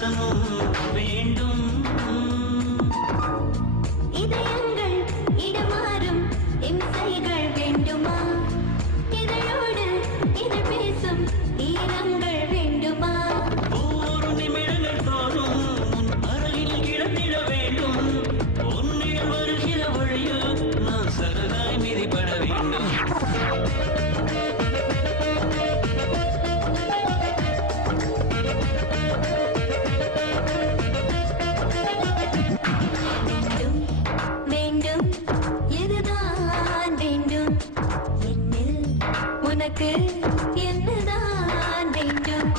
சுவாசமும் வேண்டும். இதயங்கள் இடமாறும் இம்சைகள் வேண்டுமா? இதழோடு இது பேசும் ஈரங்கள் வேண்டுமா? ஒவ்வொரு நிமிடங்கள் தோறும் உன் அருகில் கிடந்திட வேண்டும். உன்னில் வருகிற வழியில் நான் சரதாய் மிதிப்பட வேண்டும். வேண்டும் எதுதான் வேண்டும்? என்னில் உனக்கு என்னதான் வேண்டும்?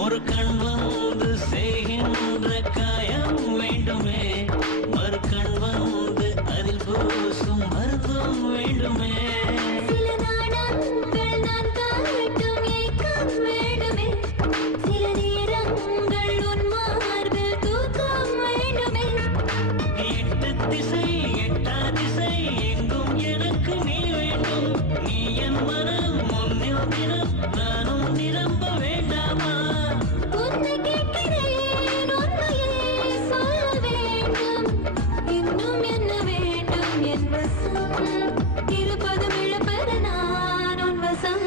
ஒரு கண் வந்து செய்கின்ற காயம் வேண்டுமே, மறு கண் வந்து அதில் பூசும் மருந்தும் வேண்டுமே. சில நாடங்கள் நான் காட்டும் ஏக்கம் வேண்டுமே, சில நேரங்கள் உன் மார்பில் தூக்கம் வேண்டுமே. எட்டு திசை எட்டா திசை எங்கும் எனக்கு நீ வேண்டும். நீ என் மனம் முன்னில் தினம் நானும் நிரம்ப வேண்டாமா? உன்னை கேட்கிறேன், உன்னையே சொல்ல வேண்டும். இன்னும் என்ன வேண்டும் என் வசம்? இருப்பதும் இழப்பது நான் உன் வசம்.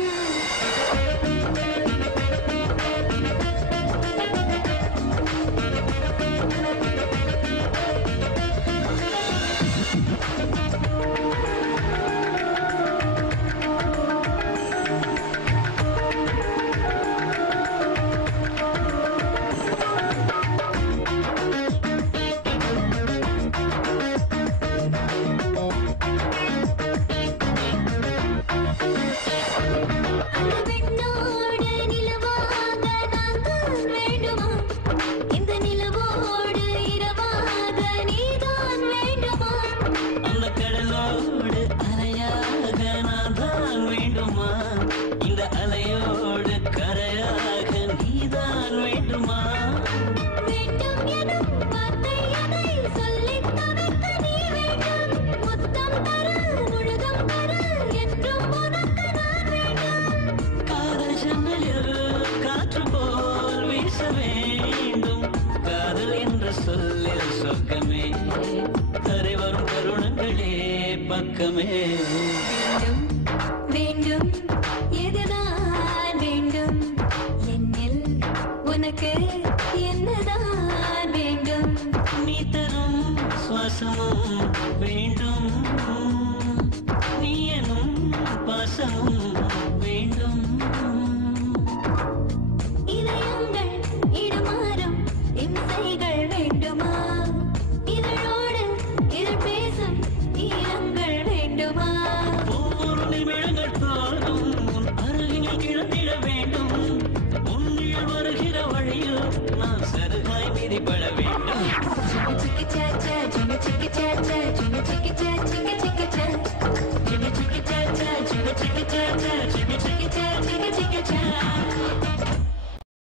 அந்த பெண்ணோடு நிலவாக நான் தான் வேண்டுமா? இந்த நிலவோடு இரவாக நீதான் வேண்டுமா? அந்த கடலோடு அலையாக நான் தான் வேண்டுமா? இந்த அலையோடு கரையாக நீதான் வேண்டுமா? வேண்டும் எனும் வார்த்தை அதை சொல்லித் தவிர்க்க நீ வேண்டும். முத்தம் தர முழுதும் தர என்றும் உனக்கு நான் வேண்டும். காதல் ஜன்னலில் காற்று போல் வீச வேண்டும். காதல் என்ற சொல்லில் சொர்க்கமே, கரை வரும் தருணங்களே பக்கமே. வேண்டும் வேண்டும் எதுதான் வேண்டும்? என்னில் உனக்கு என்னதான் வேண்டும்? நீ தரும் சுவாசமும் வேண்டும். நீ எனும் பாசமும்